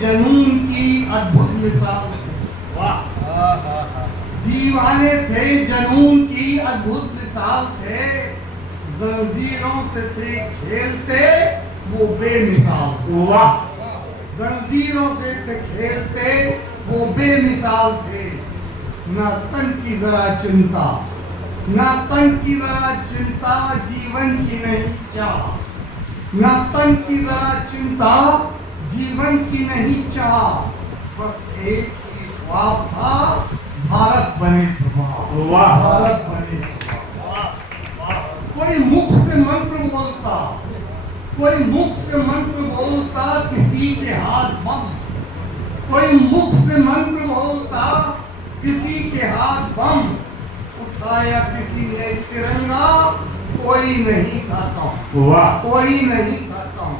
जुनून की अद्भुत मिसाल थे। वाह। दीवाने थे जुनून की अद्भुत मिसाल थे, जंजीरों से थे खेलते वो बेमिसाल थे। वाह। जंजीरों से थे खेलते वो बेमिसाल थे। ना तन की जरा चिंता, ना तन की जरा चिंता, जीवन की नहीं चाह। ना तन की जरा चिंता, जीवन की नहीं चाह। बस एक ही ख्वाब था, भारत बने प्रभा। वाह। भारत बने प्रभा। कोई मुख से मंत्र बोलता, कोई मुख से मंत्र बोलता, किसी के हाथ बम। कोई मुख से मंत्र बोलता, किसी के हाथ बम। उठाया किसी ने तिरंगा, कोई नहीं था कम। वाह। कोई नहीं था कम।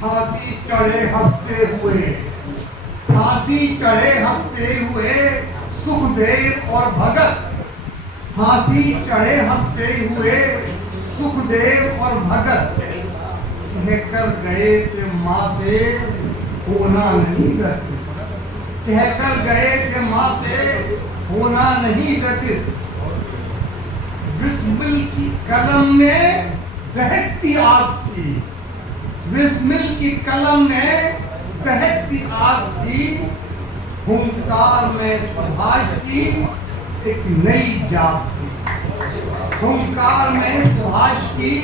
फांसी चढ़े हंसते हुए, फांसी चढ़े हंसते हुए सुखदेव और भगत। फांसी चढ़े हंसते हुए सुखदेव और भगत। कहकर गए थे माँ से होना नहीं व्यतीत। कहकर गए थे माँ से होना नहीं व्यतीत। बिस्मिल की कलम में दहकती आग थी, बिस्मिल की कलम में दहकती आग थी। हुंकार में सुभाष की एक नई जाग थी। हुंकार में सुभाष की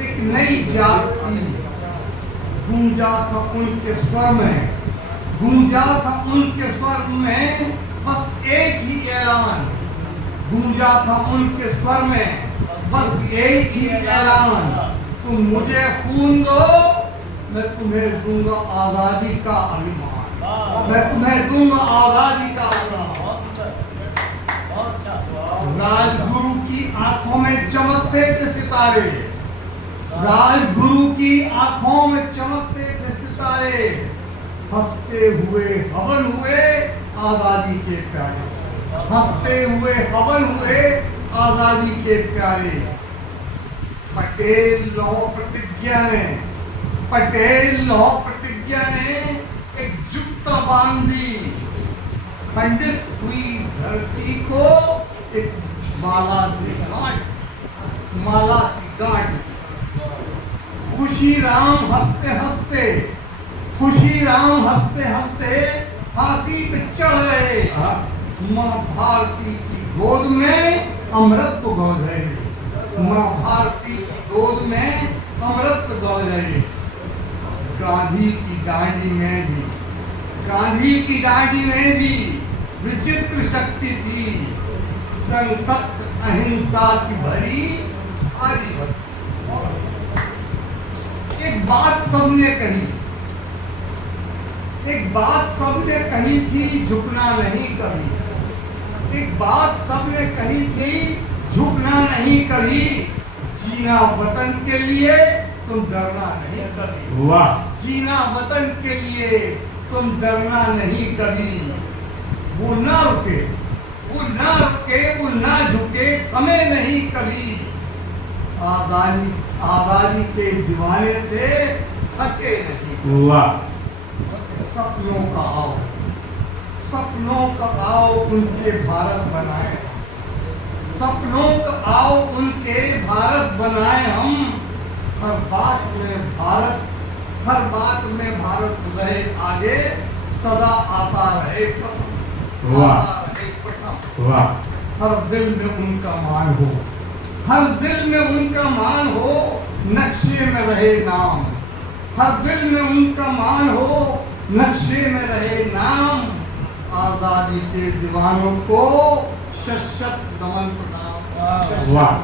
एक नई जाग थी। गूंजा था उनके स्वर में, गूंजा था उनके स्वर में बस एक ही ऐलान। गूंजा था उनके स्वर में बस एक ही ऐलान। तुम मुझे खून दो, मैं तुम्हें दूंगा आजादी का अभिमान। मैं तुम्हें दूंगा आजादी का अभिमान। राजगुरु की आंखों में चमकते थे सितारे, राजगुरु की आंखों में चमकते थे सितारे। हंसते हुए हवन हुए आजादी के प्यारे, हंसते हुए हवन हुए आजादी के प्यारे। पटेल लौह प्रतिज्ञा ने, पटेल लौह प्रतिज्ञा ने एकजुटता बांधी। खंडित हुई धरती को एक माला से गांठ, माला से गांठ। खुशी राम हंसते हंसते, खुशी राम हंसते हंसते फांसी पे चढ़ गए। माँ भारती की गोद में अमृत गौ गए। माँ भारती की गोद में अमृत गौ गए। गांधी की डांडी में भी, गांधी की डांडी में भी विचित्र शक्ति थी। संग सत्य अहिंसा की भरी आरी। एक बात सबने कही, एक बात सबने कही थी, झुकना नहीं कभी। एक बात सबने कही थी, झुकना नहीं कभी। जीना वतन के लिए, तुम डरना नहीं कभी। वाह। जीना वतन के लिए, तुम डरना नहीं कभी। वो ना रुके, वो ना रुके, वो ना झुके, थमे नहीं कभी। आजादी, आजादी के दीवाने थे, थके नहीं। वाह। सपनों का आओ, सपनों का आओ उनके भारत बनाए। सपनों का आओ उनके भारत बनाए हम। हर बात में भारत, हर बात में भारत रहे आगे, सदा आता रहे प्रथम। वाह। आता रहे प्रथम। वाह। हर दिल में उनका मान हो, हर दिल में उनका मान हो, नक्शे में रहे नाम। हर दिल में उनका मान हो, नक्शे में रहे नाम। आजादी के दीवानों को शत शत नमन प्रणाम। वाह।